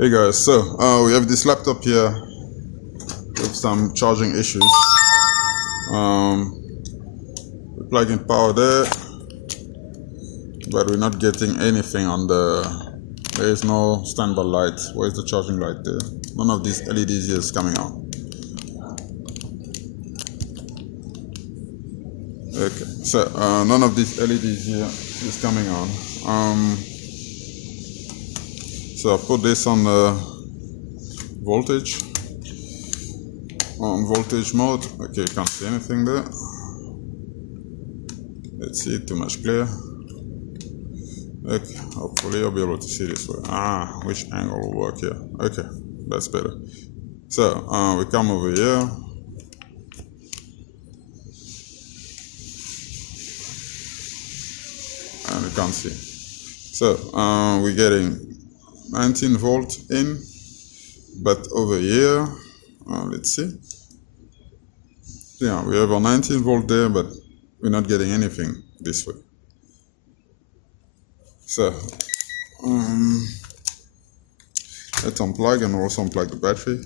Hey guys, so we have this laptop here with some charging issues. We're plugging power there, but we're not getting anything on there is no standby light. Where's the charging light there? None of these LEDs here is coming on. Okay, so none of these LEDs here is coming on. So I put this on the voltage, on voltage mode. Okay, can't see anything there. Let's see, too much clear. Okay, hopefully I'll be able to see this way. Which angle will work here? Okay, that's better. So we come over here. And we can't see. So we're getting 19 volt in, but over here, let's see. Yeah, we have a 19 volt there, but we're not getting anything this way. So let's unplug and also unplug the battery.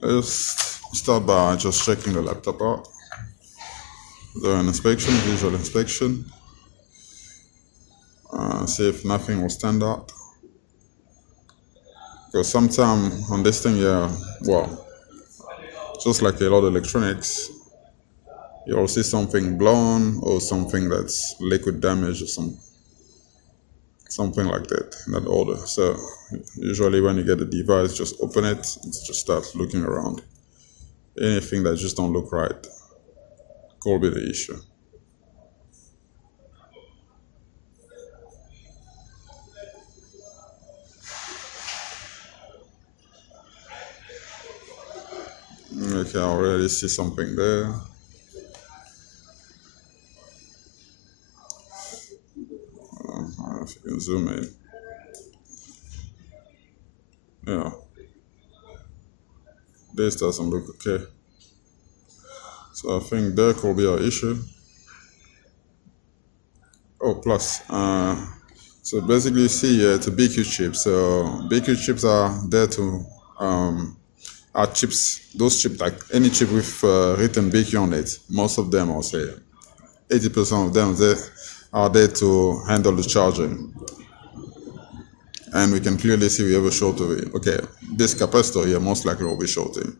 Let's start by just checking the laptop out. Do an inspection, visual inspection. See if nothing will stand out. Because sometimes on this thing, just like a lot of electronics, you'll see something blown or something that's liquid damage or something like that in that order. So usually when you get the device, just open it and just start looking around. Anything that just don't look right could be the issue. Okay, I already see something there. I don't know if you can zoom in. Yeah. This doesn't look okay. So I think there could be an issue. Oh, plus, so basically you see it's a BQ chip. So BQ chips are there to, are chips, those chips, like any chip with written BQ on it, most of them, I'll say 80% of them, they are there to handle the charging. And we can clearly see we have a short of it. Okay, this capacitor here most likely will be shorting.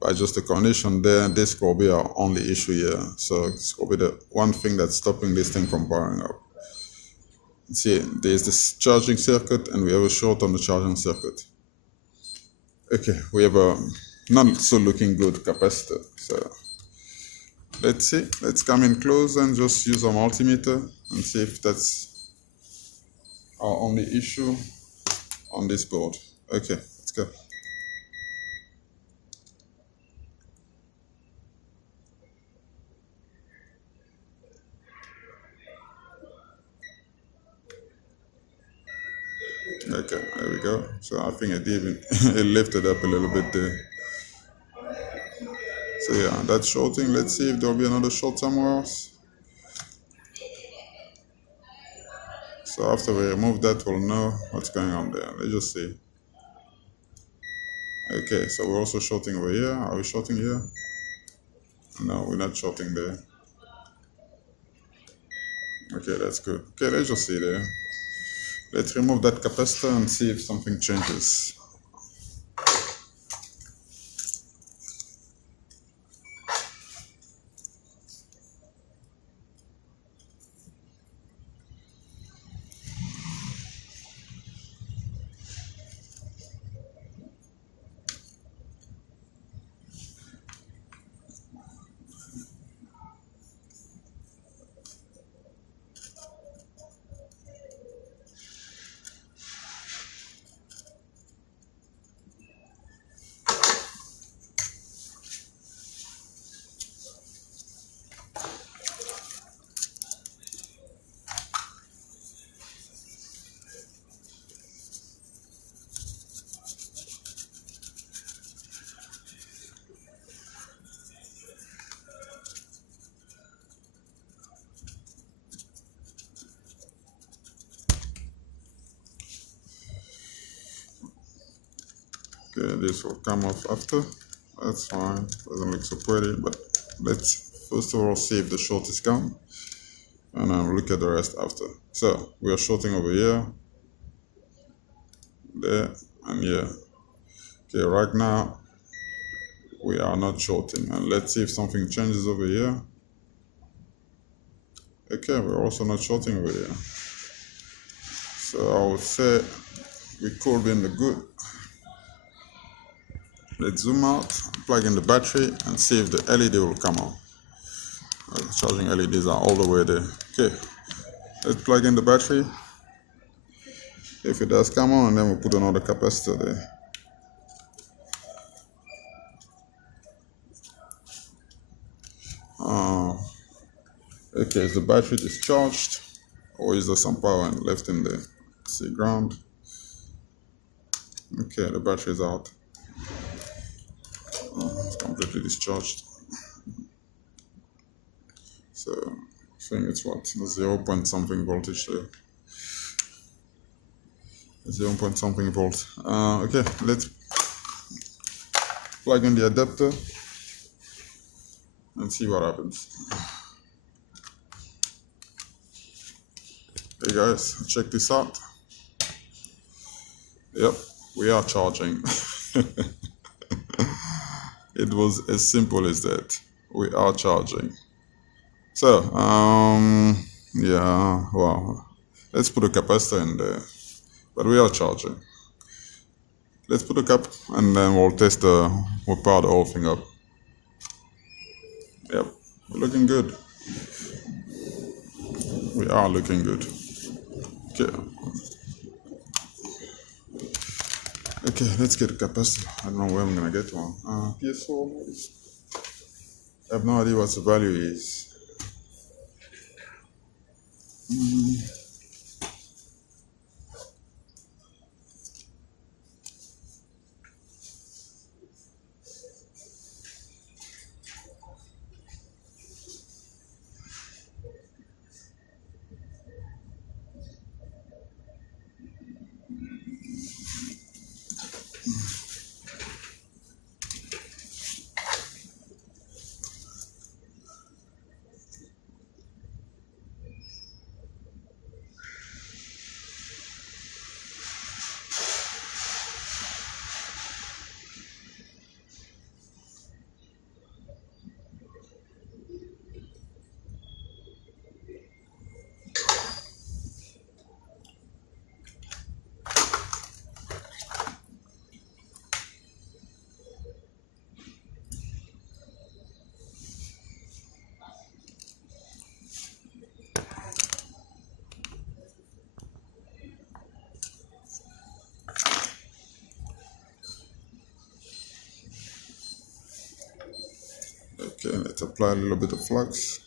By just the condition there, this will be our only issue here. So this will be the one thing that's stopping this thing from powering up. See, there's this charging circuit and we have a short on the charging circuit. Okay, we have a not so looking good capacitor. So let's see, let's come in close and just use our multimeter and see if that's our only issue on this board. Okay, let's go. Okay, there we go. So I think it even it lifted up a little bit there. So yeah, that's shorting. Let's see if there'll be another short somewhere else. So after we remove that, we'll know what's going on there. Let's just see. Okay, so we're also shorting over here. Are we shorting here? No, we're not shorting there. Okay, that's good. Okay, let's just see there. Let's remove that capacitor and see if something changes. this will come off after. That's fine, doesn't look so pretty, but let's first of all see if the short is gone, and I'll look at the rest after. So we are shorting over here, there, and here. Okay, right now we are not shorting, and let's see if something changes over here. Okay, we're also not shorting over here. So I would say we could be in the good. Let's zoom out, plug in the battery, and see if the LED will come on. Charging LEDs are all the way there. Okay, let's plug in the battery. If it does come on, and then we'll put another capacitor there. Okay, is the battery discharged, or is there some power left in there? See, ground. Okay, the battery is out. It's completely discharged. So I think it's what, 0 point something voltage there. 0 point something volt. Okay, let's plug in the adapter and see what happens. Hey guys, check this out. Yep, we are charging. It was as simple as that. We are charging. So, yeah, well, let's put a capacitor in there. But we are charging. Let's put a cap and then we'll we'll power the whole thing up. Yep, we're looking good. We are looking good. Okay. Okay, let's get a capacitor. I don't know where I'm gonna get one. PS4 maybe? I have no idea what the value is. Okay, let's apply a little bit of flux.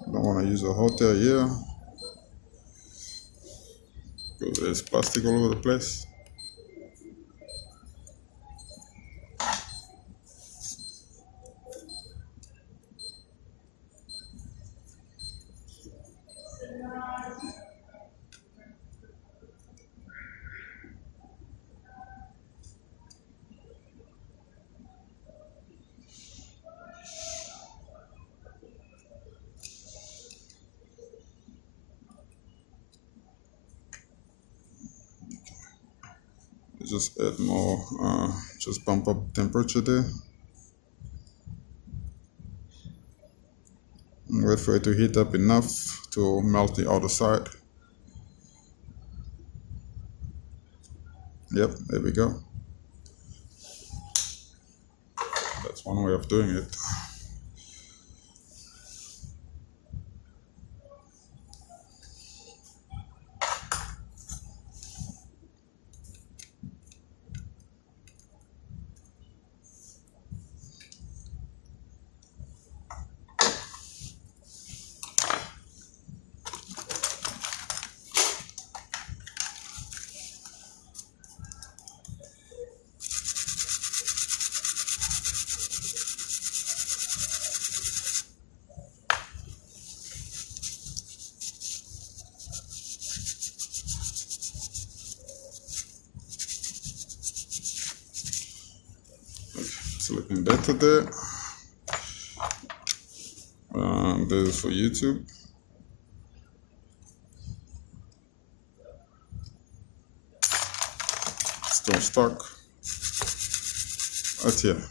I don't want to use a hot air here because there's plastic all over the place. Just add more, just bump up temperature there. And wait for it to heat up enough to melt the outer side. Yep, there we go. That's one way of doing it. It's looking better there. This is for YouTube. Still stuck. Right here.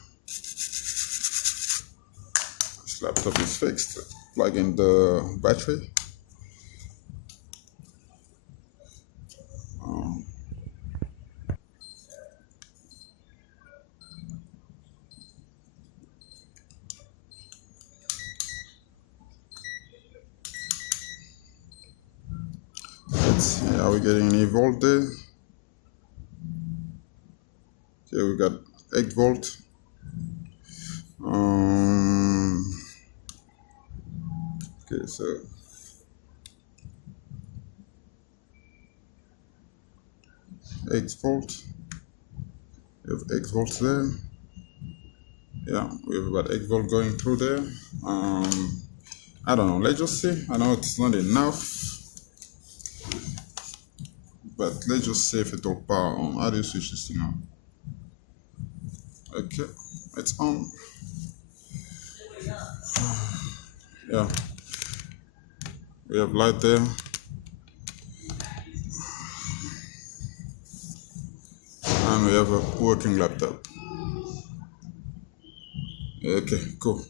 This laptop is fixed. Plug in the battery. Let's see, are we getting any volt there? Okay, we got 8 volt. Okay, so eight volt. We have 8 volts there. Yeah, we have about 8 volt going through there. I don't know, let's just see. I know it's not enough, but let's just see if it will power on. How do you switch this thing on? Okay, it's on. Yeah, we have light there. And we have a working laptop. Okay, cool.